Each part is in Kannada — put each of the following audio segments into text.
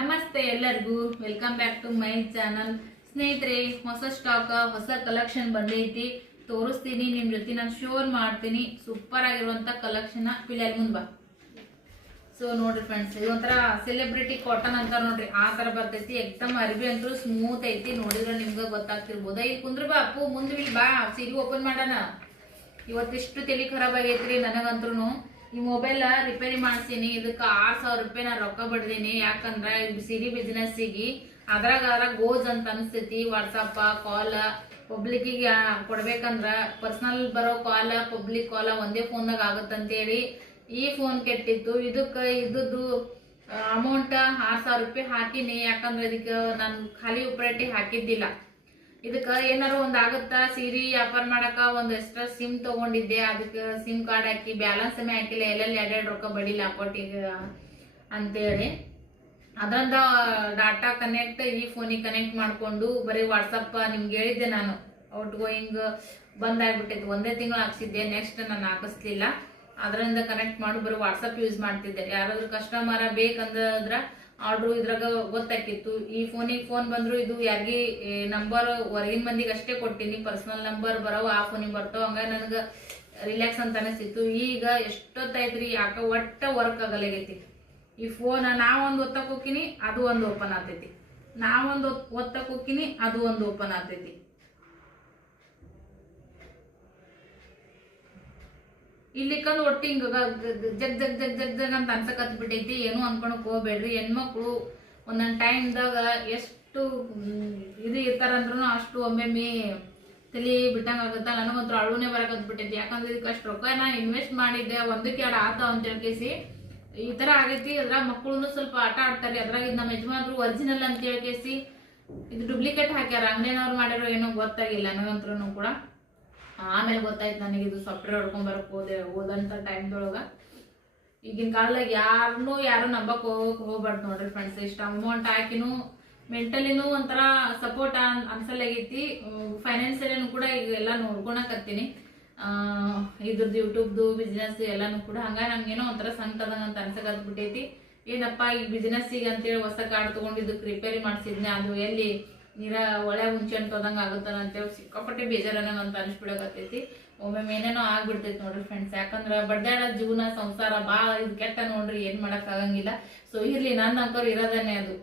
ನಮಸ್ತೆ ಎಲ್ಲರಿಗೂ welcome back to my channel. ಸ್ನೇಹಿತರೆ, ಹೊಸ ಸ್ಟಾಕ್ ಹೊಸ ಕಲೆಕ್ಷನ್ ಬಂದೈತಿ, ತೋರಿಸ್ತೀನಿ ನಿಮ್ ಜೊತೆ ನಾನು ಶೇರ್ ಮಾಡ್ತೀನಿ. ಸೂಪರ್ ಆಗಿರುವಂತ ಕಲೆಕ್ಷನ್ ಪಿಲ್ಲರ್ ಮುಂದೆ ಬಾ. ಸೊ ನೋಡ್ರಿ ಫ್ರೆಂಡ್ಸ್, ಇದು ಒಂಥರ ಸೆಲೆಬ್ರಿಟಿ ಕಾಟನ್ ಅಂತ ನೋಡ್ರಿ, ಆ ತರ ಬರ್ತೈತಿ. ಎಕ್ದಮ್ ಅರ್ಬಿ ಅಂತೂ ಸ್ಮೂತ್ ಐತಿ, ನೋಡಿದ್ರೆ ನಿಮ್ಗೆ ಗೊತ್ತಾಗ್ತಿರ್ಬೋದ. ಈಗ ಕುಂದ್ರ ಬಾ ಅಪ್ಪು, ಮುಂದೆ ಬಾ, ಸೀರೆ ಓಪನ್ ಮಾಡೋಣ. ಇವತ್ತಿಷ್ಟು ತಲೆ ಖರಾಬ್ ಆಗೈತ್ರಿ ನನಗಂತ್ರು. ಈ ಮೊಬೈಲ್ ರಿಪೇರಿ ಮಾಡ್ಸೀನಿ, ಇದಕ್ಕೆ 6,000 ರೂಪಾಯಿ ನಾ ರೊಕ್ಕ ಬಡ್ದೀನಿ. ಯಾಕಂದ್ರ ಇದು ಸಿರಿ ಬಿಸ್ನೆಸ್ಸಿಗೆ ಅದ್ರಾಗ ಗೋಜ್ ಅಂತ ಅನಿಸ್ತೈತಿ. ವಾಟ್ಸಪ್ ಕಾಲ್ ಪಬ್ಲಿಕ್ಕಿಗೆ ಕೊಡ್ಬೇಕಂದ್ರ ಪರ್ಸನಲ್ ಬರೋ ಕಾಲ್ ಪಬ್ಲಿಕ್ ಕಾಲ್ ಒಂದೇ ಫೋನ್ದಾಗ ಆಗತ್ತಂತೇಳಿ ಈ ಫೋನ್ ಕೆಟ್ಟಿತ್ತು. ಇದಕ್ಕೆ ಇದ್ದು ಅಮೌಂಟ್ 6,000 ರೂಪಾಯಿ ಹಾಕಿನಿ. ಯಾಕಂದ್ರೆ ಇದಕ್ಕೆ ನಾನು ಖಾಲಿ ಉಪರೇಟಿ ಹಾಕಿದ್ದಿಲ್ಲ. ಇದಕ್ಕೆ ಏನಾರು ಒಂದ್ ಆಗುತ್ತಾ, ಸೀರೆ ವ್ಯಾಪಾರ ಮಾಡಕ ಒಂದ್ ಎಕ್ಸ್ಟ್ರಾ ಸಿಮ್ ತಗೊಂಡಿದ್ದೆ, ಅದಕ್ಕೆ ಸಿಮ್ ಕಾರ್ಡ್ ಹಾಕಿ ಬ್ಯಾಲೆನ್ಸ್ ಹಾಕಿಲ್ಲ, ಎಲ್ಲೆಲ್ಲಿ ಎರಡೆರಡು ರೊಕ್ಕ ಬಡಿಲ್ಲ ಅಕೌಂಟಿಗೆ ಅಂತೇಳಿ ಅದರಿಂದ ಡಾಟಾ ಕನೆಕ್ಟ್ ಈ ಫೋನಿಗೆ ಕನೆಕ್ಟ್ ಮಾಡ್ಕೊಂಡು ಬರೀ ವಾಟ್ಸಪ್ ನಿಮ್ಗೆ ಹೇಳಿದ್ದೆ ನಾನು. ಔಟ್ ಗೋಯಿಂಗ್ ಬಂದಾಗ್ಬಿಟ್ಟೈತಿ, ಒಂದೇ ತಿಂಗಳು ಹಾಕ್ಸಿದ್ದೆ, ನೆಕ್ಸ್ಟ್ ನಾನು ಹಾಕಿಸ್ಲಿಲ್ಲ. ಅದರಿಂದ ಕನೆಕ್ಟ್ ಮಾಡಿ ಬರೀ ವಾಟ್ಸಪ್ ಯೂಸ್ ಮಾಡ್ತಿದ್ದೆ. ಯಾರಾದ್ರೂ ಕಸ್ಟಮರ್ ಬೇಕಂದ್ರ ಆರ್ಡ್ರು ಇದ್ರಾಗ ಗೊತ್ತಾಕಿತ್ತು. ಈ ಫೋನಿಗೆ ಫೋನ್ ಬಂದ್ರು ಇದು ಯಾರಿಗಿ ನಂಬರ್ ಹೊರಗಿನ ಮಂದಿಗೆ ಅಷ್ಟೇ ಕೊಟ್ಟಿನಿ, ಪರ್ಸನಲ್ ನಂಬರ್ ಬರವ ಆ ಫೋನಿಗೆ ಬರ್ತಾವ. ಹಂಗ ನನಗೆ ರಿಲ್ಯಾಕ್ಸ್ ಅಂತ ಅನಿಸ್ತಿತ್ತು. ಈಗ ಎಷ್ಟೊತ್ತಾಯ್ತ್ರಿ, ಯಾಕ ಒಟ್ಟ ವರ್ಕ್ ಆಗಲಾಗೈತಿ ಈ ಫೋನ್. ನಾವೊಂದು ಒತ್ತಕ್ ಹೋಗ್ತೀನಿ, ಅದು ಒಂದು ಓಪನ್ ಆಗ್ತೈತಿ, ನಾವೊಂದು ಒತ್ತಕ್ ಹೋಗ್ತೀನಿ, ಅದು ಒಂದು ಓಪನ್ ಆಗ್ತೈತಿ. ಇಲ್ಲಿಕಂದ್ ಒಟ್ಟು ಹಿಂಗ ಜಗ್ ಜಗ್ ಜಗ್ ಜಗ್ ಜಗ್ ಅಂತ ಅನ್ಸಕತ್ ಬಿಟ್ಟೈತಿ. ಏನು ಅನ್ಕೊಳಕ್ ಹೋಗ್ಬೇಡ್ರಿ. ಹೆಣ್ಮಕ್ಳು ಒಂದೊಂದ್ ಟೈಮ್ದಾಗ ಎಷ್ಟು ಇದು ಇರ್ತಾರಂದ್ರೂ ಅಷ್ಟು ಒಮ್ಮೆ ತಲಿ ಬಿಟ್ಟಂಗ ಆಗತ್ತ. ನನಗಂತೂ ಅಳುನೇ ಬರಕತ್ ಬಿಟ್ಟೈತಿ. ಯಾಕಂದ್ರೆ ಇದಕ್ಕೆ ಅಷ್ಟು ರೊಕ್ಕ ನಾ ಇನ್ವೆಸ್ಟ್ ಮಾಡಿದ್ದೆ, ಒಂದಕ್ಕೆ ಎರಡು ಆತ ಅಂತ ಹೇಳ್ಕೇಸಿ ಈ ತರ ಆಗೈತಿ. ಅದ್ರಾಗ ಮಕ್ಕಳು ಸ್ವಲ್ಪ ಆಟ ಆಡ್ತಾರೆ. ಅದ್ರಾಗ ನಮ್ಮ ಯಜಮಾನ್ರು ಒರಿಜಿನಲ್ ಅಂತ ಹೇಳ್ಕೇಸಿ ಇದು ಡೂಪ್ಲಿಕೇಟ್ ಹಾಕ್ಯಾರ, ಅಂಗಡಿನವ್ರು ಮಾಡಿರೋ ಏನೋ ಗೊತ್ತಾಗಿಲ್ಲ ನನಗಂತ್ರೂ ಕೂಡ. ಆಮೇಲೆ ಗೊತ್ತಾಯ್ತು ನನಗೆ ಇದು ಸಾಫ್ಟ್ವೇರ್ ಹೊಡ್ಕೊಂಡ್ ಬರಕ್ ಹೋದಂತ ಟೈಮ್ದೊಳಗ. ಈಗಿನ ಕಾಲದಾಗ ಯಾರು ನಂಬಕ್ ಹೋಗ್ಬಾರ್ದು ನೋಡ್ರಿ ಫ್ರೆಂಡ್ಸ್. ಇಷ್ಟ ಅಮೌಂಟ್ ಹಾಕಿನೂ ಮೆಂಟಲಿನೂ ಒಂಥರ ಸಪೋರ್ಟ್ ಅನ್ಸಲಾಗೈತಿ. ಫೈನಾನ್ಸಿಯಲಿನೂ ಕೂಡ ಈಗ ಎಲ್ಲ ನೋಡ್ಕೊಳಕತ್ತೀನಿ. ಇದ್ರದ್ದು ಯೂಟ್ಯೂಬ್ದು ಬಿಸ್ನೆಸ್ ಎಲ್ಲಾನು ಕೂಡ. ಹಂಗ ನಂಗೇನೋ ಒಂಥರ ಸಂಕಟದಂಗ ಅಂತ ಅನ್ಸಕತ್ಬಿಟ್ಟೈತಿ. ಏನಪ್ಪಾ ಈ ಬಿಸ್ನೆಸ್ಸಿಗೆ ಅಂತೇಳಿ ಹೊಸ ಕಾರ್ಡ್ ತಗೊಂಡಿದ್ದಕ್ಕೆ ರಿಪೇರಿ ಮಾಡ್ಸಿದ್ನೆ, ಅದು ಎಲ್ಲಿ ನೀರ ಒಳ್ಳೆ ಮುಂಚೆ ಅಂತೋದಂಗ ಆಗುತ್ತಲ್ಲ ಅಂತೇಳಿ ಸಿಕ್ಕಾಪಟ್ಟೆ ಬೇಜಾರನಂಗ ಅಂತ ಅನ್ಸ್ಬಿಡಕತ್ತೈತಿ. ಒಮ್ಮೆ ಏನೇನೋ ಆಗ್ಬಿಡ್ತೈತಿ ನೋಡ್ರಿ ಫ್ರೆಂಡ್ಸ್. ಯಾಕಂದ್ರ ಬಡ್ದಾಡ ಜೀವನ ಸಂಸಾರ ಬಾಳ ಇದು ಕೆಟ್ಟ ನೋಡ್ರಿ, ಏನ್ ಮಾಡಕ್ ಆಗಂಗಿಲ್ಲ. ಸೊ ಇರ್ಲಿ, ನನ್ನ ಅಂತವ್ರು ಇರೋದನ್ನೇ ಅದು.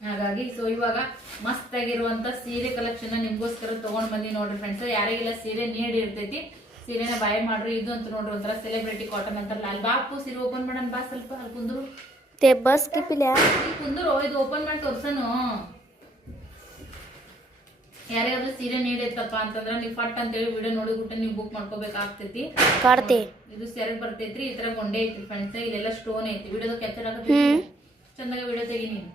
ಹಾಗಾಗಿ ಸೊ ಇವಾಗ ಮಸ್ತ್ ಆಗಿರುವಂತ ಸೀರೆ ಕಲೆಕ್ಷನ್ ನಿಮ್ಗೋಸ್ಕರ ತಗೊಂಡ್ ಬಂದಿ ನೋಡ್ರಿ ಫ್ರೆಂಡ್ಸ್. ಯಾರಿಗೆಲ್ಲ ಸೀರೆ ನೀಡಿ ಇರ್ತೈತಿ ಸೀರೆನ ಬಾಯ್ ಮಾಡ್ರಿ. ಇದು ಅಂತ ನೋಡ್ರಿ ಒಂಥರ ಸೆಲೆಬ್ರಿಟಿ ಕಾಟನ್ ಅಂತಾರಲ್ಲ, ಅಲ್ಲಿ ಬಾಪು ಸೀರೆ ಓಪನ್ ಮಾಡೋಣ ಬಾ, ಸ್ವಲ್ಪ ಅಲ್ಲಿ ಕುಂದ್ರು ಕುಂದ್ರು. ಇದು ಓಪನ್ ಮಾಡಿ ತೋರ್ಸನು. ಯಾರ್ಯಾರು ಸೀರೆ ನೀಡೈತಪ್ಪ ಅಂತಂದ್ರ ನೀವು ಫಟ್ ಅಂತೇಳಿ ವಿಡಿಯೋ ನೋಡಿಬಿಟ್ಟು ನೀವು ಬುಕ್ ಮಾಡ್ಕೋಬೇಕಾಗ್ತೈತಿ. ಇದು ಸೆರೆ ಬರ್ತೈತ್ರಿ, ಈ ತರ ಗೊಂಡೆ ಐತಿ ಫ್ರೆಂಡ್ಸ್. ಇಲ್ಲೆಲ್ಲ ಸ್ಟೋನ್ ಐತಿ. ವಿಡಿಯೋದ ಕ್ಯಾಪ್ಚರ್ ಆಗತ್ತೆ, ಚಂದಾಗ ವಿಡಿಯೋ ತೆಗಿ ನೀನು.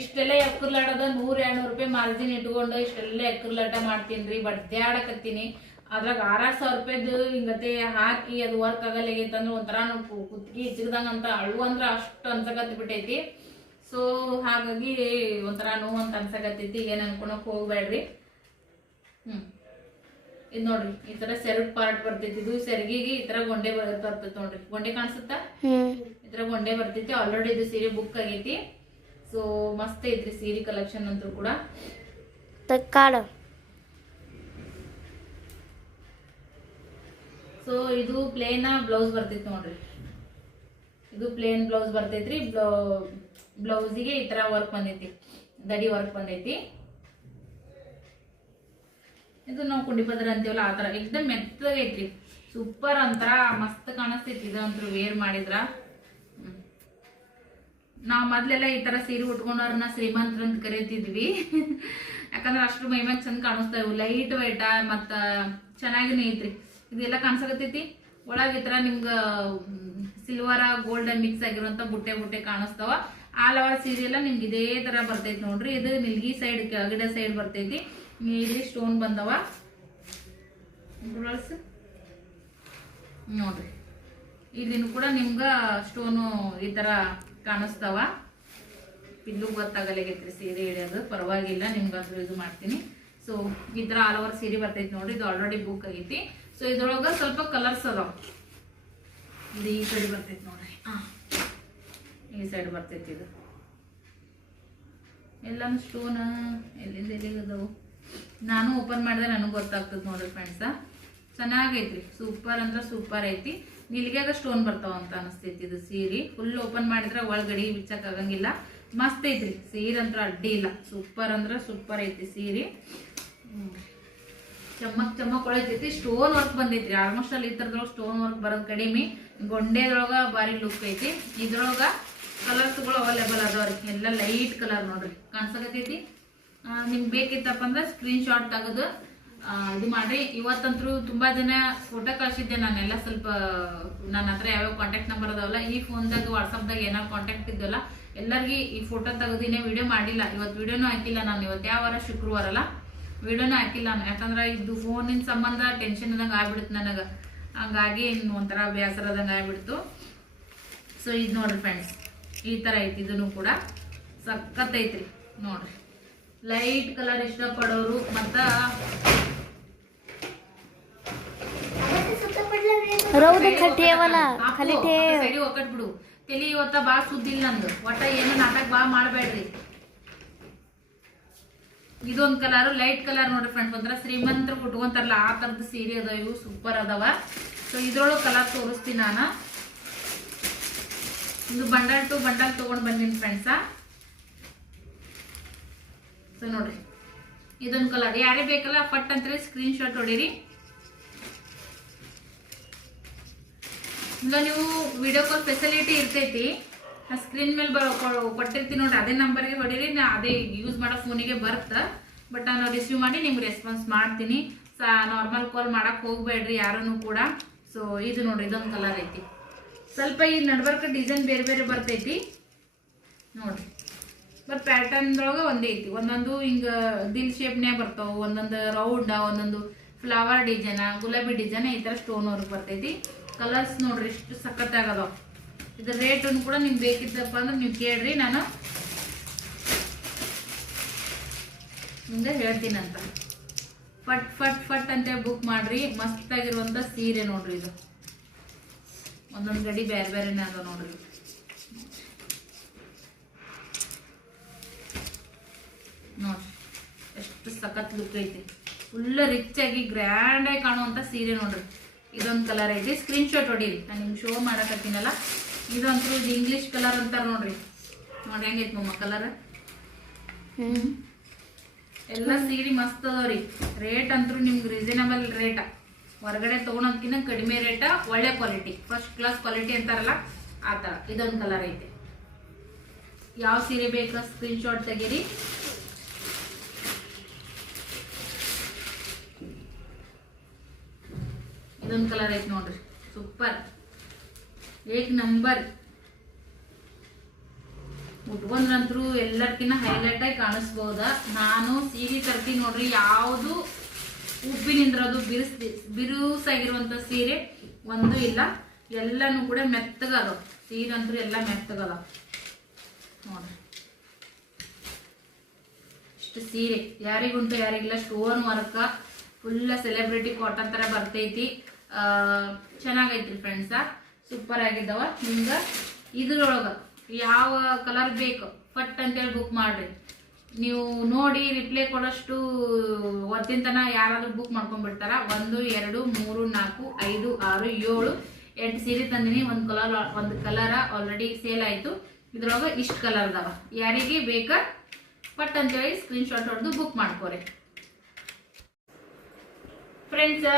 ಇಷ್ಟೆಲ್ಲ ಎಕ್ಕರ್ಲಾಡದ 100-200 ರೂಪಾಯಿ ಮಾರ್ಜಿನ್ ಇಟ್ಕೊಂಡು ಇಷ್ಟೆಲ್ಲ ಎಕ್ಕರ್ಲಾಟ ಮಾಡ್ತೀನಿ, ಬಡ್ದ್ಯಾಡಕತ್ತೀನಿ. ಅದ್ರಾಗ 6,000 ರೂಪಾಯಿದು ಹಿಂಗತೆ ಹಾಕಿ ಅದು ವರ್ಕ್ ಆಗಲಾಗೈತಂದ್ರ ಒಂಥರ ಕುತ್ಗಿ ಹಿಚ್ಚಿದಂಗ ಅಂತ ಅಳುವಂದ್ರ ಅಷ್ಟು ಅನ್ಸಕತ್ ಬಿಟ್ಟೈತಿ. ಸೊ ಹಾಗಾಗಿ ಒಂಥರ ನೋವು ಅಂತ ಅನ್ಸಕತ್ತೈತಿ. ಏನ್ ಅನ್ಕೊಳಕ್ ಹೋಗ್ಬೇಡ್ರಿ. ಇದ್ ನೋಡ್ರಿ, ಈ ತರ ಸೆಲ್ಫ್ ಪಾರ್ಟ್ ಬರ್ತೈತಿ. ಇದು ಸೆರ್ಗಿಗೆ ಈ ತರ ಗೊಂಡೆ ಬರ್ತೈತಿ ನೋಡ್ರಿ. ಗೊಂಡೆ ಕಾಣಿಸುತ್ತಾ? ಈ ತರ ಗೊಂಡೆ ಬರ್ತೈತಿ. ಆಲ್ರೆಡಿ ಇದು ಸೀರೆ ಬುಕ್ ಆಗೈತಿ. ಸೊ ಮಸ್ತ್ ಐತ್ರಿ ಸೀರೆ ಕಲೆಕ್ಷನ್ ಅಂತೂ ಕೂಡ. ಸೊ ಇದು ಪ್ಲೇನ್ ಬ್ಲೌಸ್ ಬರ್ತೈತಿ ನೋಡ್ರಿ. ಇದು ಪ್ಲೇನ್ ಬ್ಲೌಸ್ ಬರ್ತೈತ್ರಿ. ಬ್ಲೌಸಿಗೆ ಈ ತರ ವರ್ಕ್ ಬಂದೈತಿ, ದಡಿ ವರ್ಕ್ ಬಂದೈತಿ. ಇದು ನಾವು ಕುಂಡಿಪದ್ರ ಅಂತೀವಲ್ಲ ಆ ತರ ಎಕ್ದಮ್ ಮೆತ್ತಗೈತ್ರಿ. ಸೂಪರ್ ಅಂತರ ಮಸ್ತ್ ಕಾಣಿಸ್ತೈತಿ. ಇದಂತೂ ವೇರ್ ಮಾಡಿದ್ರ ನಾವ್ ಮೊದ್ಲೆಲ್ಲ ಈ ತರ ಸೀರೆ ಉಟ್ಕೊಂಡವ್ರನ್ನ ಶ್ರೀಮಂತರ ಅಂತ ಕರೀತಿದ್ವಿ. ಯಾಕಂದ್ರೆ ಅಷ್ಟು ಮೈಮ್ಯಾಗ ಚಂದ ಕಾಣಿಸ್ತಾವ, ಲೈಟ್ ವೈಟ ಮತ್ತ ಚೆನ್ನಾಗಿನೂ ಐತ್ರಿ. ಇದೆಲ್ಲ ಕಾಣಿಸಕತ್ತೈತಿ. ಒಳಗ ಈ ತರ ನಿಮ್ಗ ಸಿಲ್ವರ್ ಗೋಲ್ಡನ್ ಮಿಕ್ಸ್ ಆಗಿರುವಂತ ಬುಟ್ಟೆ ಬುಟ್ಟೆ ಕಾಣಿಸ್ತಾವ. ಆಲ್ ಓವರ್ ಸೀರೆ ಎಲ್ಲ ನಿಮ್ಗೆ ಇದೇ ತರ ಬರ್ತೈತಿ ನೋಡ್ರಿ. ಇದು ನಿಲ್ಗಿ ಸೈಡ್ ಕೆಳಗಡೆ ಸೈಡ್ ಬರ್ತೈತಿ. ಇಲ್ಲಿ ಸ್ಟೋನ್ ಬಂದವ ನೋಡ್ರಿ. ಇಲ್ಲಿನೂ ಕೂಡ ನಿಮ್ಗ ಸ್ಟೋನು ಈ ತರ ಕಾಣಿಸ್ತಾವ. ಇಲ್ಲೂ ಗೊತ್ತಾಗಲಾಗೈತ್ರಿ ಸೀರೆ ಹಿಡಿಯೋದು, ಪರವಾಗಿಲ್ಲ, ನಿಮ್ಗಂದ್ರೂ ಇದು ಮಾಡ್ತೀನಿ. ಸೊ ಈ ತರ ಆಲ್ ಓವರ್ ಸೀರೆ ಬರ್ತೈತಿ ನೋಡ್ರಿ. ಇದು ಆಲ್ರೆಡಿ ಬುಕ್ ಆಗೈತಿ. ಸೊ ಇದ್ರೊಳಗ ಸ್ವಲ್ಪ ಕಲರ್ಸ್ ಅದಾವ. ಇದು ಈ ಕಡೆ ಬರ್ತೈತಿ ನೋಡ್ರಿ. ಈ ಈ ಸೈಡ್ ಬರ್ತೈತಿ ಇದು ಎಲ್ಲಾನು ಸ್ಟೋನ್ ಎಲ್ಲಿಂದ ಎಲ್ಲಿಗೆ ಅದಾವು ನಾನು ಓಪನ್ ಮಾಡಿದ್ರೆ ನನಗೆ ಗೊತ್ತಾಗ್ತದೆ ನೋಡ್ರಿ ಫ್ರೆಂಡ್ಸ ಚೆನ್ನಾಗೈತ್ರಿ ಸೂಪರ್ ಅಂದ್ರೆ ಸೂಪರ್ ಐತಿ ನಿಲ್ಗ್ಯಾಗ ಸ್ಟೋನ್ ಬರ್ತಾವ ಅಂತ ಅನಿಸ್ತೈತಿ ಇದು ಸೀರೆ ಫುಲ್ ಓಪನ್ ಮಾಡಿದ್ರೆ ಒಳಗಡೆ ಬಿಚ್ಚಕ್ ಆಗಂಗಿಲ್ಲ ಮಸ್ತ್ ಐತ್ರಿ ಸೀರೆ ಅಂತ ಅಡ್ಡಿ ಇಲ್ಲ ಸೂಪರ್ ಅಂದ್ರೆ ಸೂಪರ್ ಐತಿ ಸೀರೆ ಚಮ್ಮಕ್ ಹೊಳೈತೈತಿ ಸ್ಟೋನ್ ವರ್ಕ್ ಬಂದೈತ್ರಿ ಆಲ್ಮೋಸ್ಟ್ ಅಲ್ಲಿ ಈ ತರದೊಳಗೆ ಸ್ಟೋನ್ ವರ್ಕ್ ಬರೋದು ಕಡಿಮೆ ಗೊಂಡೆದೊಳಗ ಭಾರಿ ಲುಕ್ ಐತಿ ಇದ್ರೊಳಗ ಕಲರ್ಸ್ಗಳು ಅವೈಲೇಬಲ್ ಅದಾವ್ರಿ ಎಲ್ಲ ಲೈಟ್ ಕಲರ್ ನೋಡ್ರಿ ಕಾಣಿಸಕತೈತಿ ನಿಮ್ಗೆ ಬೇಕಿತ್ತಪ್ಪ ಅಂದ್ರೆ ಸ್ಕ್ರೀನ್ ಶಾಟ್ ತೆಗೆದು ಇದು ಮಾಡ್ರಿ ಇವತ್ತಂತೂ ತುಂಬಾ ಜನ ಫೋಟೋ ಕಳ್ಸಿದ್ದೆ ನಾನೆಲ್ಲ ಸ್ವಲ್ಪ ನನ್ನ ಹತ್ರ ಯಾವ್ಯಾವ ಕಾಂಟ್ಯಾಕ್ಟ್ ನಂಬರ್ ಅದಾವಲ್ಲ ಈ ಫೋನ್ದಾಗ ವಾಟ್ಸಪ್ದಾಗ ಏನಾದ್ರು ಕಾಂಟ್ಯಾಕ್ಟ್ ಇದ್ದಲ್ಲ ಎಲ್ಲರಿಗೂ ಈ ಫೋಟೋ ತೆಗೆದಿನೇ ವಿಡಿಯೋ ಮಾಡಿಲ್ಲ ಇವತ್ತು ವಿಡಿಯೋನು ಹಾಕಿಲ್ಲ ನಾನು ಇವತ್ತು ಯಾವ ವಾರ ಶುಕ್ರವಾರ ಅಲ್ಲ ವಿಡಿಯೋನು ಹಾಕಿಲ್ಲ ನಾನು ಯಾಕಂದ್ರೆ ಇದು ಫೋನಿನ ಸಂಬಂಧ ಟೆನ್ಷನ್ ಇದ್ದಂಗೆ ಆಗ್ಬಿಡುತ್ತೆ ನನಗೆ ಹಂಗಾಗಿ ಒಂಥರ ಬೇಸರದಂಗೆ ಆಗ್ಬಿಡ್ತು ಸೊ ಇದು ನೋಡ್ರಿ ಫ್ರೆಂಡ್ಸ್ ಈ ತರ ಐತಿ ಇದನ್ನು ಕೂಡ ಸಖತ್ ಐತ್ರಿ ನೋಡ್ರಿ ಲೈಟ್ ಕಲರ್ ಇಷ್ಟಪಡೋರು ಮತ್ತ ಒಕ್ಕಟ್ಬಿಡು ತಲಿ ಇವತ್ತ ಬಾ ಸುದ್ದಿಲ್ಲ ನಂದು ಒಟ್ಟ ಏನು ನಾಟಕ ಬಾ ಮಾಡಬೇಡ್ರಿ ಇದೊಂದ್ ಕಲರ್ ಲೈಟ್ ಕಲರ್ ನೋಡ್ರಿ ಫ್ರೆಂಡ್ಸ್ ಒಂಥರ ಶ್ರೀಮಂತರು ಉಟ್ಕೊಂತಾರಲ್ಲ ಆ ತರದ ಸೀರೆ ಅದಾವ ಇವು ಸೂಪರ್ ಅದಾವ ಸೊ ಇದ್ರೊಳಗೆ ಕಲರ್ ತೋರಿಸ್ತೀನಿ ನಾನು ಇದು ಬಂಡಲ್ ಟು ಬಂಡಲ್ ತಗೊಂಡ್ ಬಂದಿನಿ ಫ್ರೆಂಡ್ಸ ಸೊ ನೋಡ್ರಿ ಇದೊಂದು ಕಲರ್ ಯಾರೇ ಬೇಕಲ್ಲ ಫಟ್ ಅಂತಾರೆ ಸ್ಕ್ರೀನ್ ಶಾಟ್ ಹೊಡೀರಿ ಇಲ್ಲ ನೀವು ವಿಡಿಯೋ ಕಾಲ್ ಫೆಸಿಲಿಟಿ ಇರ್ತೈತಿ ಸ್ಕ್ರೀನ್ ಮೇಲೆ ಕೊಟ್ಟಿರ್ತೀನಿ ನೋಡ್ರಿ ಅದೇ ನಂಬರ್ಗೆ ಹೊಡೀರಿ ನಾ ಅದೇ ಯೂಸ್ ಮಾಡೋ ಫೋನಿಗೆ ಬರುತ್ತೆ ಬಟ್ ನಾನು ರಿಸೀವ್ ಮಾಡಿ ನಿಮ್ಗೆ ರೆಸ್ಪಾನ್ಸ್ ಮಾಡ್ತೀನಿ ನಾರ್ಮಲ್ ಕಾಲ್ ಮಾಡಕ್ ಹೋಗ್ಬೇಡ್ರಿ ಯಾರನ್ನು ಕೂಡ ಸೊ ಇದು ನೋಡ್ರಿ ಇದೊಂದು ಕಲರ್ ಐತಿ ಸ್ವಲ್ಪ ಈ ನಡ್ಬರ್ಕ ಡಿಸೈನ್ ಬೇರೆ ಬೇರೆ ಬರ್ತೈತಿ ನೋಡ್ರಿ ಬಟ್ ಪ್ಯಾಟರ್ನ್ದೊಳಗೆ ಒಂದೇ ಐತಿ ಒಂದೊಂದು ಹಿಂಗ ದಿಲ್ ಶೇಪ್ನ್ಯಾಗ ಬರ್ತಾವ ಒಂದೊಂದು ರೌಂಡ್ ಒಂದೊಂದು ಫ್ಲವರ್ ಡಿಸೈನ್ ಗುಲಾಬಿ ಡಿಸೈನ್ ಈ ತರ ಸ್ಟೋನ್ ವರ್ಕ್ ಬರ್ತೈತಿ ಕಲರ್ಸ್ ನೋಡ್ರಿ ಇಷ್ಟು ಸಖತ್ತಾಗದಾವ ಇದ್ರ ರೇಟನ್ನು ಕೂಡ ನಿಮ್ಗೆ ಬೇಕಿತ್ತಪ್ಪ ಅಂದ್ರೆ ನೀವು ಕೇಳ್ರಿ ನಾನು ನಿಮ್ಗೆ ಹೇಳ್ತೀನಿ ಅಂತ ಫಟ್ ಫಟ್ ಫಟ್ ಅಂತೇಳಿ ಬುಕ್ ಮಾಡ್ರಿ ಮಸ್ತ್ ಆಗಿರುವಂತ ಸೀರೆ ನೋಡ್ರಿ ಇದು ಒಂದೊಂದು ಗಡಿ ಬೇರೆ ಬೇರೆನೇ ಅದ ನೋಡ್ರಿ ನೋಡ್ರಿ ಎಷ್ಟು ಸಖತ್ ಲುಕ್ ಐತಿ ಫುಲ್ ರಿಚ್ ಆಗಿ ಗ್ರ್ಯಾಂಡ್ ಆಗಿ ಕಾಣುವಂತ ಸೀರೆ ನೋಡ್ರಿ ಇದೊಂದು ಕಲರ್ ಐತಿ ಸ್ಕ್ರೀನ್ ಶಾಟ್ ಹೊಡೀರಿ ನಾನು ನಿಮ್ಗೆ ಶೋ ಮಾಡಕತ್ತೀನಲ್ಲ ಇದಂತೂ ಇದು ಇಂಗ್ಲಿಷ್ ಕಲರ್ ಅಂತಾರ ನೋಡ್ರಿ ನೋಡ್ರಿ ಹೆಂಗೈತಿ ಮಮ್ಮ ಕಲರ್ ಎಲ್ಲ ಸೀರೆ ಮಸ್ತ್ ಅದಾವ್ರಿ ರೇಟ್ ಅಂತೂ ನಿಮ್ಗೆ ರೀಸನಬಲ್ ರೇಟ್ ಹೊರಗಡೆ ತಗೊಳೋದಕ್ಕಿಂತ ಕಡಿಮೆ ರೇಟ ಒಳ್ಳೆ ಕ್ವಾಲಿಟಿ ಫಸ್ಟ್ ಕ್ಲಾಸ್ ಕ್ವಾಲಿಟಿ ಅಂತಾರಲ್ಲ ಆ ತರ ಇದೊಂದು ಕಲರ್ ಐತೆ ಯಾವ ಸೀರೆ ಬೇಕಾ ಸ್ಕ್ರೀನ್ ಶಾಟ್ ತೆಗೀರಿ ಇದೊಂದು ಕಲರ್ ಐತೆ ನೋಡ್ರಿ ಸೂಪರ್ ಏಕ್ ನಂಬರ್ ಉಟ್ಕೊಂಡ್ರಂತ್ರು ಎಲ್ಲರ್ಕಿನ್ನ ಹೈಲೈಟ್ ಆಗಿ ಕಾಣಿಸ್ಬೋದ ನಾನು ಸೀರೆ ತರ್ತೀನಿ ನೋಡ್ರಿ ಯಾವುದು ಉಬ್ಬಿ ನಿಂದ್ರದು ಬಿರುಸಾಗಿರುವಂತ ಸೀರೆ ಒಂದು ಇಲ್ಲ ಎಲ್ಲಾನು ಕೂಡ ಮೆತ್ತಗದ ಸೀರೆ ಅಂತೂ ಎಲ್ಲ ಮೆತ್ತಗದ ನೋಡ್ರಿ ಇಷ್ಟು ಸೀರೆ ಯಾರಿಗುಂಟು ಯಾರಿಗಿಲ್ಲ stone work full celebrity cotton ತರ ಬರ್ತೈತಿ ಚೆನ್ನಾಗೈತ್ರಿ ಫ್ರೆಂಡ್ಸ ಸೂಪರ್ ಆಗಿದ್ದಾವ ನಿಮ್ಗ ಇದ್ರೊಳಗ ಯಾವ ಕಲರ್ ಬೇಕು ಫಟ್ ಅಂತೇಳಿ ಬುಕ್ ಮಾಡ್ರಿ ನೀವು ನೋಡಿ ರಿಪ್ಲೈ ಕೊಡೋಷ್ಟು ಹೊತ್ತಿನ ತನ ಯಾರಾದ್ರೂ ಬುಕ್ ಮಾಡ್ಕೊಂಡ್ಬಿಡ್ತಾರ 1 2 3 4 5 6 7 8 ಸೀರೆ ತಂದಿನಿ ಒಂದು ಕಲರ್ ಆಲ್ರೆಡಿ ಸೇಲ್ ಆಯ್ತು ಇದ್ರೊಳಗ ಇಷ್ಟು ಕಲರ್ ಅದಾವ ಯಾರಿಗೆ ಬೇಕಾ ಫಟ್ ಅಂತೇಳಿ ಸ್ಕ್ರೀನ್ ಶಾಟ್ ಹೊಡೆದು ಬುಕ್ ಮಾಡ್ಕೋರಿ ಫ್ರೆಂಡ್ಸ್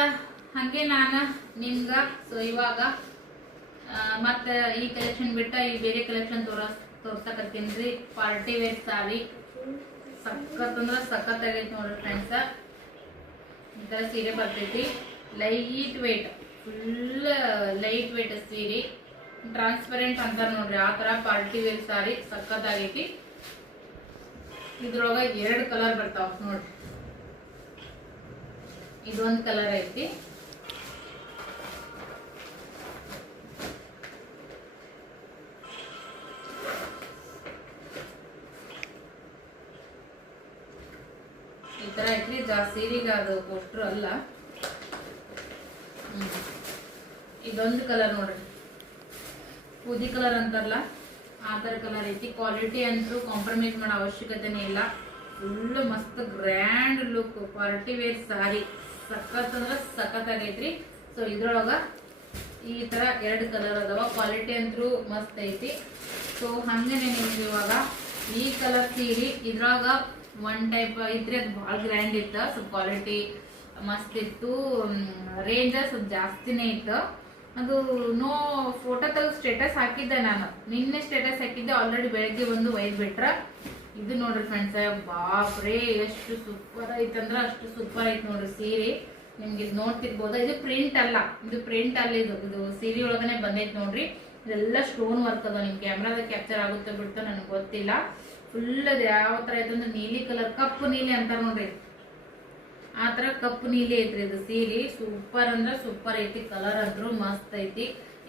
ಹಾಗೆ ನಾನು ನಿಮ್ಗ ಸೊ ಇವಾಗ ಮತ್ತೆ ಈ ಕಲೆಕ್ಷನ್ ಬಿಟ್ಟ ಈ ಬೇರೆ ಕಲೆಕ್ಷನ್ ತೋರ್ಸಕತ್ತೀನಿ ಪಾರ್ಟಿ ವೇರ್ ಸಾರಿ ಸಖತ್ ಅಂದ್ರೆ ಸಖತ್ ಆಗೈತಿ ನೋಡ್ರಿ ಫ್ರೆಂಡ್ಸ್ ಈ ತರ ಸೀರೆ ಬರ್ತೈತಿ light weight full light weight ಸೀರೆ ಟ್ರಾನ್ಸ್ಪರೆಂಟ್ ಅಂತಾರ ನೋಡ್ರಿ ಆ ತರ ಪಾರ್ಟಿ ವೇರ್ ಸಾರಿ ಸಖತ್ ಆಗೈತಿ ಇದ್ರೊಳಗ 2 ಕಲರ್ ಬರ್ತಾವ ನೋಡ್ರಿ ಇದೊಂದು ಕಲರ್ ಐತಿ ಈ ತರ ಐತ್ರಿ ಸೀರೆಗೆ ಅದು ಪೋಸ್ಟರ್ ಅಲ್ಲ ಇದೊಂದು ಕಲರ್ ನೋಡ್ರಿ ಬೂದಿ ಕಲರ್ ಅಂತಾರಲ್ಲ ಆ ಥರ ಕಲರ್ ಐತಿ. ಕ್ವಾಲಿಟಿ ಅಂತೂ ಕಾಂಪ್ರಮೈಸ್ ಮಾಡೋ ಅವಶ್ಯಕತೆನೇ ಇಲ್ಲ. ಫುಲ್ ಮಸ್ತ್ ಗ್ರ್ಯಾಂಡ್ ಲುಕ್ ಪಾರ್ಟಿ ವೇರ್ ಸಾರಿ ಸಖತ್ ಅಂದ್ರೆ ಸಖತ್ ಆಗೈತ್ರಿ. ಸೊ ಇದ್ರೊಳಗ ಈ ತರ 2 ಕಲರ್ ಅದಾವ. ಕ್ವಾಲಿಟಿ ಅಂತೂ ಮಸ್ತ್ ಐತಿ. ಸೊ ಹಂಗೇನೆ ನಿಮ್ಗೆ ಇವಾಗ ಈ ಕಲರ್ ಸೀರೆ ಇದ್ರಾಗ ಒನ್ ಟೈಪ್ ಐತ್ರಿ, ಅದು ಭಾಳ ಗ್ರ್ಯಾಂಡ್ ಇತ್ತು. ಸ್ವಲ್ಪ ಕ್ವಾಲಿಟಿ ಮಸ್ತ್ ಇತ್ತು, ರೇಂಜ್ ಸ್ವಲ್ಪ ಜಾಸ್ತಿನೇ ಇತ್ತು. ಅದು ನೋ ಫೋಟೋ ತೆಗೆದು ಸ್ಟೇಟಸ್ ಹಾಕಿದ್ದೆ ನಾನು, ನಿನ್ನೆ ಸ್ಟೇಟಸ್ ಹಾಕಿದ್ದೆ. ಆಲ್ರೆಡಿ ಬೆಳಗ್ಗೆ ಒಂದು ಒಯ್ದು ಬಿಟ್ರ. ಇದು ನೋಡ್ರಿ ಫ್ರೆಂಡ್ಸ್, ಬಾಪ್ರೇ ಎಷ್ಟು ಸೂಪರ್ ಐತಂದ್ರೆ ಅಷ್ಟು ಸೂಪರ್ ಐತೆ ನೋಡ್ರಿ ಸೀರೆ. ನಿಮ್ಗೆ ಇದು ನೋಡ್ತಿರ್ಬೋದ, ಇದು ಪ್ರಿಂಟ್ ಅಲ್ಲ, ಇದು ಪ್ರಿಂಟ್ ಅಲ್ಲ, ಇದು ಸೀರೆ ಒಳಗನೆ ಬಂದೈತೆ ನೋಡ್ರಿ. ಇದೆಲ್ಲ ಸ್ಟೋನ್ ವರ್ಕ್ ಅದ. ನಿಮ್ ಕ್ಯಾಮ್ರಾದಾಗ ಕ್ಯಾಪ್ಚರ್ ಆಗುತ್ತೆ ಬಿಡ್ತಾ ನನಗೆ ಗೊತ್ತಿಲ್ಲ. ಫುಲ್ ಅದು ಯಾವ ತರ ಐತಂದ್ರೆ ನೀಲಿ ಕಲರ್, ಕಪ್ಪು ನೀಲಿ ಅಂತಾರ ನೋಡ್ರಿ, ಆ ತರ ಕಪ್ಪು ನೀಲಿ ಐತ್ರಿ ಇದು ಸೀರೆ. ಸೂಪರ್ ಅಂದ್ರೆ ಸೂಪರ್ ಐತಿ. ಕಲರ್ ಅಂದ್ರೂ ಮಸ್ತ್ ಐತಿ.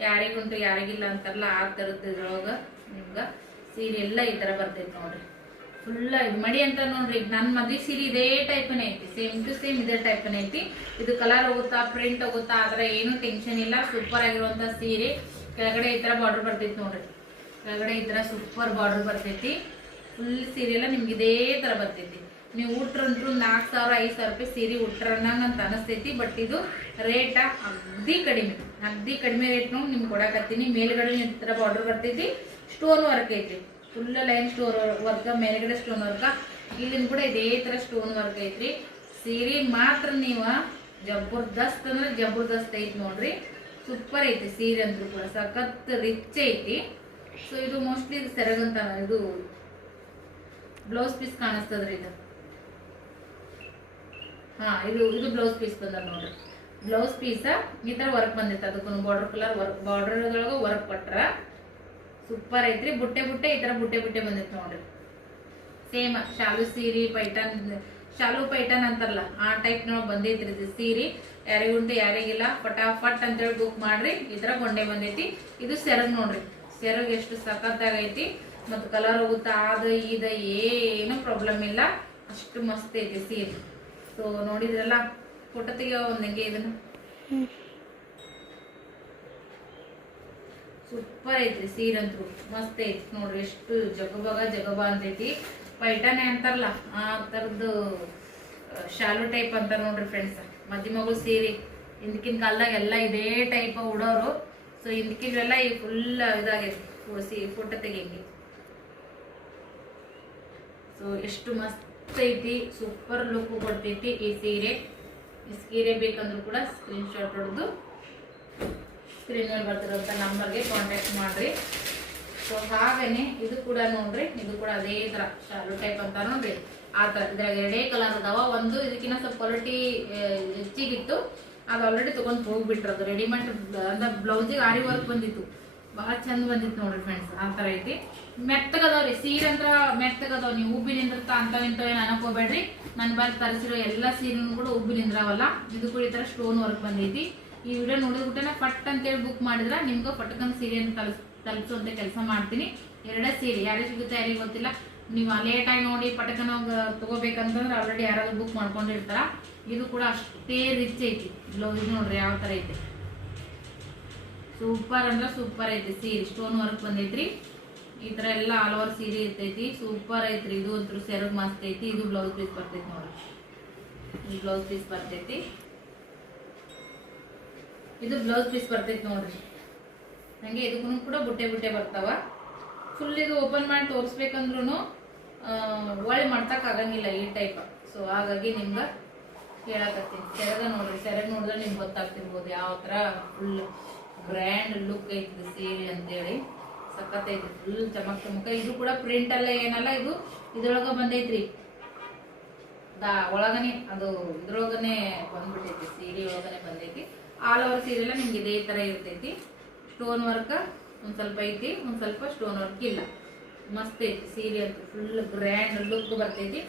ಯಾರಿಗುಂಟು ಯಾರಿಗಿಲ್ಲ ಅಂತಾರಲ್ಲ ಆ ತರದ್ದು ಇದ್ರೊಳಗ ನಿಮ್ಗ ಸೀರೆ ಎಲ್ಲ ಈ ತರ ಬರ್ತೈತಿ ನೋಡ್ರಿ. ಫುಲ್ ಇದು ಮಡಿ ಅಂತ ನೋಡ್ರಿ. ನನ್ನ ಮದ್ವೆ ಸೀರೆ ಇದೇ ಟೈಪ್ನೇ ಐತಿ, ಸೇಮ್ ಟು ಸೇಮ್ ಇದೇ ಟೈಪ್ನೇ ಐತಿ. ಇದು ಕಲರ್ ಹೋಗುತ್ತಾ ಪ್ರಿಂಟ್ ಹೋಗುತ್ತಾ ಆದ್ರೆ ಏನು ಟೆನ್ಷನ್ ಇಲ್ಲ. ಸೂಪರ್ ಆಗಿರುವಂತ ಸೀರೆ. ಕೆಳಗಡೆ ಈ ತರ ಬಾರ್ಡರ್ ಬರ್ತೈತಿ ನೋಡ್ರಿ, ಕೆಳಗಡೆ ಈ ತರ ಸೂಪರ್ ಬಾರ್ಡರ್ ಬರ್ತೈತಿ. ಫುಲ್ ಸೀರೆ ಎಲ್ಲ ನಿಮ್ಗೆ ಇದೇ ತರ ಬರ್ತೈತಿ. ನೀವು ಉಟ್ರಂತ್ರು 4,000 5,000 ರೂಪಾಯಿ ಸೀರೆ ಉಟ್ರಂಗ ಅಂತ ಅನಿಸ್ತೈತಿ. ಬಟ್ ಇದು ರೇಟ ಅಗ್ದಿ ಕಡಿಮೆ ರೇಟ್ ನೋಡಿ ನಿಮ್ಗೆ ಕೊಡಕತ್ತೀನಿ. ಮೇಲ್ಗಡೆ ಈ ತರ ಬಾರ್ಡರ್ ಬರ್ತೈತಿ, ಸ್ಟೋನ್ ವರ್ಕ್ ಐತಿ. ಫುಲ್ ಲೈನ್ ಸ್ಟೋನ್ ವರ್ಕ್, ಮೇಲ್ಗಡೆ ಸ್ಟೋನ್ ವರ್ಕ್, ಇಲ್ಲಿಂದ ಕೂಡ ಇದೇ ತರ ಸ್ಟೋನ್ ವರ್ಕ್ ಐತ್ರಿ. ಸೀರೆ ಮಾತ್ರ ನೀವು ಜಬರ್ದಸ್ತ್ ಅಂದ್ರೆ ಜಬರ್ದಸ್ತ್ ಐತಿ ನೋಡ್ರಿ. ಸೂಪರ್ ಐತಿ ಸೀರೆ ಅಂದ್ರೂ ಕೂಡ ಸಖತ್ ರಿಚ್ ಐತಿ. ಸೊ ಇದು ಮೋಸ್ಟ್ಲಿ ಇದು ಸೆರಗಂತ, ಇದು ಬ್ಲೌಸ್ ಪೀಸ್ ಕಾಣಿಸ್ತದ್ರಿ ಇದು. ಹಾ ಇದು ಬ್ಲೌಸ್ ಪೀಸ್ ಬಂದ ನೋಡ್ರಿ. ಬ್ಲೌಸ್ ಪೀಸ ಈ ತರ ವರ್ಕ್ ಬಂದೈತೆ. ಅದಕ್ಕೂ ಬಾರ್ಡರ್ ಕಲರ್ ವರ್ಕ್, ಬಾರ್ಡರ್ ಒಳಗ ವರ್ಕ್ ಕೊಟ್ರ ಸೂಪರ್ ಐತ್ರಿ. ಬುಟ್ಟೆ ಈ ತರ ಬುಟ್ಟೆ ಬಂದೈತೆ ನೋಡ್ರಿ. ಸೇಮ್ ಶಾಲು ಸೀರೆ ಪೈಠಾನ್, ಶಾಲು ಪೈಠಾನ್ ಅಂತಾರಲ್ಲ ಆ ಟೈಪ್ ನಾವು ಬಂದೈತ್ರಿ ಇದು ಸೀರೆ. ಯಾರಿಗುಂಟು ಯಾರಿಗಿಲ್ಲ ಫಟಾಫಟ್ ಅಂತೇಳಿ ಬುಕ್ ಮಾಡ್ರಿ. ಈ ತರ ಗೊಂಡೆ ಬಂದೈತಿ. ಇದು ಸೆರಗ್ ನೋಡ್ರಿ, ಸೆರಗ್ ಎಷ್ಟು ಸಖತ್ತಾಗೈತಿ. ಮತ್ತು ಕಲರ್ ಹೋಗುತ್ತಾ ಇದ ಏನು ಪ್ರಾಬ್ಲಮ್ ಇಲ್ಲ, ಅಷ್ಟು ಮಸ್ತ್ ಐತಿ ಸೀರೆ. ಸೊ ನೋಡಿದ್ರಲ್ಲ, ಫೋಟೋ ತೆಗಿಯೋ ಒಂದಂಗೆ ಇದನ್ನ ಸೂಪರ್ ಐತ್ರಿ ಸೀರೆ ಅಂತೂ ಮಸ್ತ್ ಐತಿ ನೋಡ್ರಿ. ಎಷ್ಟು ಜಗಬಗ ಅಂತೈತಿ. ಪೈಠಾನೆ ಅಂತಾರಲ್ಲ ಆ ತರದ್ದು ಶಾಲು ಟೈಪ್ ಅಂತ ನೋಡ್ರಿ ಫ್ರೆಂಡ್ಸ್. ಮದ್ದಿ ಮಗು ಸೀರೆ ಹಿಂದಕಿನ ಕಾಲದಾಗ ಎಲ್ಲ ಇದೇ ಟೈಪ್ ಉಡೋರು. ಸೊ ಹಿಂದಕಿವೆಲ್ಲ ಈ ಫುಲ್ ಇದಾಗೈತಿ ಫೋಟೋ ತೆಗಿಯಂಗೆ. ಸೊ ಎಷ್ಟು ಮಸ್ತ್ ಐತಿ, ಸೂಪರ್ ಲುಕ್ ಕೊಡ್ತೈತಿ ಈ ಸೀರೆ. ಈ ಸೀರೆ ಬೇಕಂದ್ರೂ ಕೂಡ ಸ್ಕ್ರೀನ್ ಶಾಟ್ ಹೊಡೆದು ಸ್ಕ್ರೀನ್ ಮೇಲೆ ಬರ್ತಿರೋಂಥ ನಂಬರ್ಗೆ ಕಾಂಟ್ಯಾಕ್ಟ್ ಮಾಡ್ರಿ. ಸೊ ಹಾಗೇನೆ ಇದು ಕೂಡ ನೋಡ್ರಿ, ಇದು ಕೂಡ ಅದೇ ತರ ಶಾಲು ಟೈಪ್ ಅಂತ ನೋಡ್ರಿ. ಆ ತರ ಇದ್ರಾಗ 2 ಕಲರ್ ಅದಾವ. ಒಂದು ಇದಕ್ಕಿಂತ ಸ್ವಲ್ಪ ಕ್ವಾಲಿಟಿ ಹೆಚ್ಚಿಗಿತ್ತು, ಅದು ಆಲ್ರೆಡಿ ತಗೊಂಡ್ ಹೋಗ್ಬಿಟ್ರು. ಅದು ರೆಡಿಮೇಡ್ ಅಂದ್ರೆ ಬ್ಲೌಸಿಗೆ ಆರಿ ವರ್ಕ್ ಬಂದಿತ್ತು, ಬಹಳ ಚಂದ ಬಂದಿತ್ತು ನೋಡ್ರಿ ಫ್ರೆಂಡ್ಸ್. ಆ ತರ ಐತಿ. ಮೆತ್ತಗದವ್ರಿ ಸೀರೆ ಅಂತ ಮೆತ್ತಗದವ್. ನೀವು ಉಬ್ಬಿ ನಿಂದಿರ್ತಾ ಅಂತವೇನು ಅನ್ಕೋಬೇಡ್ರಿ. ನನ್ ಬಾರಿ ತರಿಸಿರೋ ಎಲ್ಲ ಸೀರೆನೂ ಕೂಡ ಉಬ್ಬಿ ನಿಂದ್ರಾವಲ್ಲ. ಇದು ಕೂಡ ಈ ತರ ಸ್ಟೋನ್ ವರ್ಕ್ ಬಂದೈತಿ. ಈ ವಿಡಿಯೋ ನೋಡಿದ್ಬಿಟ್ಟೆ ಪಟ್ ಅಂತೇಳಿ ಬುಕ್ ಮಾಡಿದ್ರ ನಿಮ್ಗೆ ಪಟ್ಟಕನ್ ಸೀರೆಯನ್ನು ತಲುಪಿಸುವಂತ ಕೆಲಸ ಮಾಡ್ತೀನಿ. 2 ಸೀರೆ ಯಾರಿಗೆ ಸಿಗುತ್ತೆ ಯಾರಿಗೆ ಗೊತ್ತಿಲ್ಲ. ನೀವು ಲೇಟಾಗಿ ನೋಡಿ ಪಟಕನ ತಗೋಬೇಕಂತಂದ್ರೆ ಆಲ್ರೆಡಿ ಯಾರಾದ್ರೂ ಬುಕ್ ಮಾಡ್ಕೊಂಡಿರ್ತಾರ. ಇದು ಕೂಡ ಅಷ್ಟೇ ರಿಚ್ ಐತಿ. ಬ್ಲೌಸ್ ನೋಡ್ರಿ ಯಾವ ತರ ಐತಿ, ಸೂಪರ್ ಅಂದ್ರೆ ಸೂಪರ್ ಐತಿ ಸೀರೆ. ಸ್ಟೋನ್ ವರ್ಕ್ ಬಂದೈತ್ರಿ. ಈ ತರ ಎಲ್ಲ ಆಲ್ ಓವರ್ ಸೀರೆ ಇರ್ತೈತಿ. ಸೂಪರ್ ಐತ್ರಿ. ಇದು ಒಂಥರ ಸೆರಗ್ ಮಸ್ತ್ ಐತಿ. ಇದು ಬ್ಲೌಸ್ ಪೀಸ್ ಬರ್ತೈತಿ ನೋಡ್ರಿ, ಈ ಬ್ಲೌಸ್ ಪೀಸ್ ಬರ್ತೈತಿ. ಇದು ಬ್ಲೌಸ್ ಪೀಸ್ ಬರ್ತೈತಿ ನೋಡ್ರಿ. ಹಂಗೆ ಇದಕ್ಕೂ ಕೂಡ ಬುಟ್ಟೆ ಬರ್ತಾವ. ಫುಲ್ ಇದು ಓಪನ್ ಮಾಡಿ ತೋರಿಸ್ಬೇಕಂದ್ರೂ ಒಳ್ಳೆ ಮಾಡ್ತಕ್ ಆಗಂಗಿಲ್ಲ ಈ ಟೈಪ್. ಸೊ ಹಾಗಾಗಿ ನಿಮ್ಗೆ ಹೇಳಕತ್ತೀನಿ. ಸೆರಗ ನೋಡ್ರಿ, ಸೆರಗ್ ನೋಡಿದ್ರೆ ನಿಮ್ಗೆ ಗೊತ್ತಾಗ್ತಿರ್ಬೋದು ಯಾವ ತರ ಫುಲ್ ಗ್ರ್ಯಾಂಡ್ ಲುಕ್ ಐತಿ ಸೀರೆ ಅಂತೇಳಿ. ಸಖತ್ ಐತಿ, ಫುಲ್ ಚಮಕ. ಇದು ಕೂಡ ಪ್ರಿಂಟ್ ಅಲ್ಲ ಏನಲ್ಲ, ಇದು ಇದ್ರೊಳಗ ಬಂದೈತ್ರಿ. ಒಳಗನೆ ಅದು ಇದ್ರೊಳಗನೆ ಬಂದ್ಬಿಟ್ಟೈತಿ, ಸೀರೆ ಒಳಗನೆ ಬಂದೈತಿ. ಆಲ್ ಓವರ್ ಸೀರೆ ಎಲ್ಲ ನಿಮ್ಗೆ ಇದೇ ತರ ಇರ್ತೈತಿ. ಸ್ಟೋನ್ ವರ್ಕ್ ಒಂದ್ ಸ್ವಲ್ಪ ಐತಿ, ಒಂದ್ ಸ್ವಲ್ಪ ಸ್ಟೋನ್ ವರ್ಕ್ ಇಲ್ಲ. ಮಸ್ತ್ ಐತಿ ಸೀರೆ ಅಂತ. ಫುಲ್ ಗ್ರ್ಯಾಂಡ್ ಲುಕ್ ಬರ್ತೈತಿ.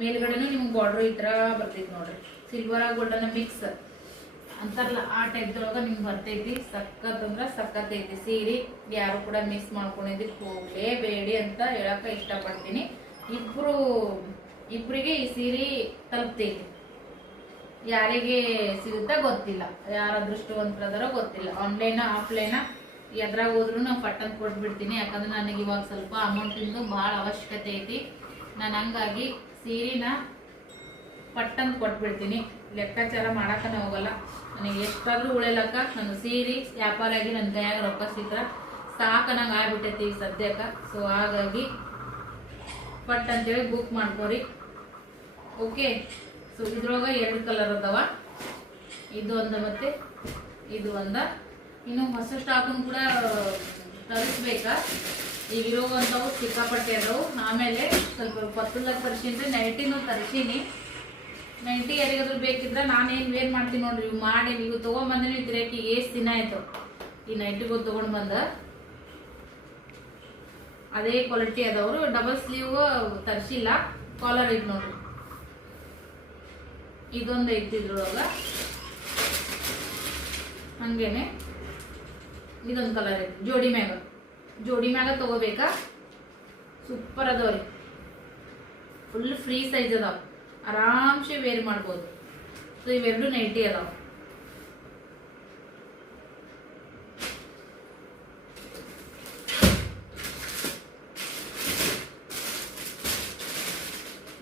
ಮೇಲ್ಗಡೆನೂ ನಿಮ್ಗೆ ಬಾರ್ಡರ್ ಈ ತರ ಬರ್ತೈತಿ ನೋಡ್ರಿ. ಸಿಲ್ವರ್ ಗೋಲ್ಡನ್ ಮಿಕ್ಸ್ ಅಂತಾರಲ್ಲ ಆ ಟೈಪ್ ದೊಳಗ ನಿಮ್ಗೆ ಬರ್ತೈತಿ. ಸಖತ್ ಅಂದ್ರ ಸಖತ್ ಐತಿ ಸೀರೆ. ಯಾರು ಕೂಡ ಮಿಸ್ ಮಾಡ್ಕೊಂಡಿದ್ದಕ್ಕೆ ಹೋಗ್ಲೇಬೇಡಿ ಅಂತ ಹೇಳಕ ಇಷ್ಟಪಡ್ತೀನಿ. ಇಬ್ರಿಗೆ ಈ ಸೀರೆ ತಲುಪ್ತೈತಿ. ಯಾರಿಗೆ ಸಿಗುತ್ತಾ ಗೊತ್ತಿಲ್ಲ, ಯಾರ ಅದೃಷ್ಟವಂತರದಾರೋ ಗೊತ್ತಿಲ್ಲ. ಆನ್ಲೈನ್ ಆಫ್ಲೈನ್ ಎದ್ರಾಗ ಹೋದ್ರೂ ನಾವು ಪಟ್ಟನ್ ಕೊಟ್ಬಿಡ್ತೀನಿ. ಯಾಕಂದ್ರೆ ನನಗೆ ಇವಾಗ ಸ್ವಲ್ಪ ಅಮೌಂಟಿಂದು ಭಾಳ ಅವಶ್ಯಕತೆ ಐತಿ. ನಾನು ಹಂಗಾಗಿ ಸೀರೆನ ಪಟ್ಟಂತ ಕೊಟ್ಬಿಡ್ತೀನಿ. ಲೆಕ್ಕಾಚಾರ ಮಾಡಕ್ಕನೇ ಹೋಗಲ್ಲ. ನನಗೆ ಎಷ್ಟಾದ್ರೂ ಉಳಿಲಕ್ಕ ನನ್ನ ಸೀರೆ ವ್ಯಾಪಾರ ಆಗಿ ನನ್ನ ಕೈಯಾಗ ರೊಕ್ಕ ಸಿಕ್ಕರೆ ಸಾಕು ನಂಗೆ ಆಗ್ಬಿಟ್ಟೈತಿ ಈಗ ಸದ್ಯಕ್ಕೆ. ಸೊ ಹಾಗಾಗಿ ಪಟ್ ಅಂತೇಳಿ ಬುಕ್ ಮಾಡ್ಕೊರಿ. ಓಕೆ. ಸೊ ಇದ್ರೊಳಗೆ 2 ಕಲರ್ ಅದಾವ. ಇದು ಒಂದ ಮತ್ತೆ ಇದು ಒಂದ. ಇನ್ನು ಹೊಸ ಸ್ಟಾಕನ್ನು ಕೂಡ ತರಿಸ್ಬೇಕಾ. ಈಗ ಇರೋವಂಥವು ಸಿಕ್ಕಾಪಟ್ಟೆ ಅದಾವು. ಆಮೇಲೆ ಸ್ವಲ್ಪ ಪತ್ತಲ ತರಿಸಿದ್ರೆ ನೈಟಿನೂ ತರಿಸೀನಿ. ನೈಟಿ ಯಾರಿಗಾದ್ರೂ ಬೇಕಿದ್ರೆ ನಾನೇನು ವೇರ್ ಮಾಡ್ತೀನಿ ನೋಡ್ರಿ. ಇವು ಮಾಡಿ ನೀವು ತೊಗೊಂಬಂದ್ರೆ ಗಿರಾಕಿ ಎಷ್ಟು ದಿನ ಆಯ್ತು ಈ ನೈಟಿಗೂ ತೊಗೊಂಡು ಬಂದ. ಅದೇ ಕ್ವಾಲಿಟಿ ಅದಾವರು. ಡಬಲ್ ಸ್ಲೀವ್ ತರಿಸಿಲ್ಲ, ಕಾಲರ್ ಐತಿ ನೋಡ್ರಿ. ಇದೊಂದು ಐತಿ ಇದ್ರೊಳಗ. ಹಂಗೇನೆ ಇದೊಂದು ಕಲರ್ ಐತಿ ಜೋಡಿ ಮ್ಯಾಗ ತಗೋಬೇಕಾ. ಸೂಪರ್ ಅದಾವ್ರಿ. ಫುಲ್ ಫ್ರೀ ಸೈಜ್ ಅದಾವ. ಆರಾಮ್ಸೆ ವೇರ್ ಮಾಡ್ಬೋದು. ಸೊ ಇವೆರಡು ನೈಟಿ ಅದಾವ.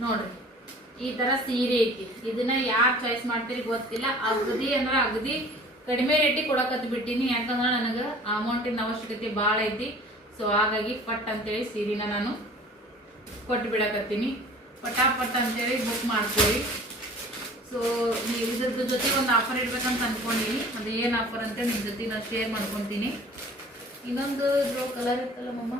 ನೋಡ್ರಿ ಈ ತರ ಸೀರೆ ಐತಿ. ಇದನ್ನ ಯಾರು ಚಾಯ್ಸ್ ಮಾಡ್ತೀರಿ ಗೊತ್ತಿಲ್ಲ. ಅಗದಿ ಅಂದ್ರ ಅಗದಿ ಕಡಿಮೆ ರೇಟಿಗೆ ಕೊಡಕತ್ ಬಿಟ್ಟಿನಿ. ಯಾಕಂದ್ರೆ ನನಗೆ ಅಮೌಂಟಿನ ಅವಶ್ಯಕತೆ ಭಾಳ ಐತಿ. ಸೊ ಹಾಗಾಗಿ ಪಟ್ ಅಂತೇಳಿ ಸೀರೆನ ನಾನು ಕೊಟ್ಟು ಬಿಡಕತ್ತೀನಿ. ಪಟಾಪಟ್ ಅಂತೇಳಿ ಬುಕ್ ಮಾಡ್ಕೊಳ್ಳಿ. ಸೊ ನೀವು ಇದ್ರ ಜೊತೆ ಒಂದು ಆಫರ್ ಇಡ್ಬೇಕಂತ ಅನ್ಕೊಂಡಿನಿ. ಅದು ಏನು ಆಫರ್ ಅಂತೇಳಿ ನಿಮ್ಮ ಜೊತೆ ನಾನು ಶೇರ್ ಮಾಡ್ಕೊತೀನಿ. ಇನ್ನೊಂದು ಕಲರ್ ಇತ್ತಲ್ಲ ಮಮ್ಮ,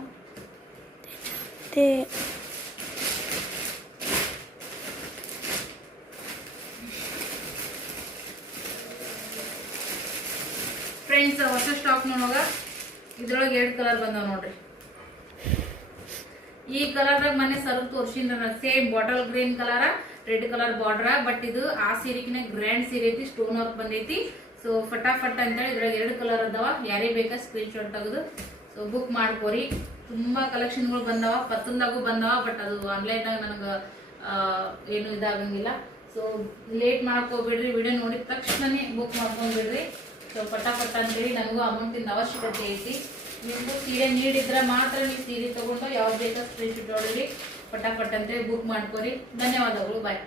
ಫ್ರೆಂಡ್ಸ್ ಹೊಸ ಸ್ಟಾಕ್ ನೋಡುವಾಗ ಇದ್ರೊಳಗೆ 2 ಕಲರ್ ಬಂದಾವ ನೋಡ್ರಿ. ಈ ಕಲರ್ದಾಗ ಮೊನ್ನೆ ಸರ್ವ್ ತೋರ್ಸಿನ same bottle green colour, red colour border. But ಇದು ಆ ಸೀರೆಗಿನ ಗ್ರ್ಯಾಂಡ್ ಸೀರೆ ಐತಿ. ಸ್ಟೋನ್ ವರ್ಕ್ ಬಂದೈತಿ. ಸೊ ಫಟಾಫಟ್ ಅಂತೇಳಿ ಇದ್ರಾಗ 2 ಕಲರ್ ಅದಾವ. ಯಾರೇ ಬೇಕಾ ಸ್ಕ್ರೀನ್ ಶಾಟ್ ತೆಗೆದು ಸೊ ಬುಕ್ ಮಾಡ್ಕೋರಿ. ತುಂಬಾ ಕಲೆಕ್ಷನ್ಗಳು ಬಂದಾವ. ಪತ್ತಂದಾಗೂ ಬಂದಾವ. ಬಟ್ ಅದು ಆನ್ಲೈನ್ದಾಗ ನನಗೆ ಏನು ಇದಾಗಂಗಿಲ್ಲ. ಸೊ ಲೇಟ್ ಮಾಡಕ್ ಹೋಗ್ಬೇಡ್ರಿ. ವಿಡಿಯೋ ನೋಡಿದ ತಕ್ಷಣನೇ ಬುಕ್ ಮಾಡ್ಕೊಂಡ್ಬಿಡ್ರಿ. ಸೊ ಪಟಾಪಟ್ ಅಂತೇಳಿ ನನಗೂ ಅಮೌಂಟಿನ ಅವಶ್ಯಕತೆ ಐತಿ. ನಿಮಗೂ ಸೀರೆ ನೀಡಿದ್ರೆ ಮಾತ್ರ ನೀವು ಸೀರೆ ತಗೊಂಡು ಯಾವ್ದು ಬೇಕಾ ಸ್ಕ್ರೀನ್ ಶಾಟ್ ಹೊಡೀರಿ. ಪಟಾಪಟ್ ಅಂತೇಳಿ ಬುಕ್ ಮಾಡ್ಕೊರಿ. ಧನ್ಯವಾದಗಳು. ಬಾಯ್.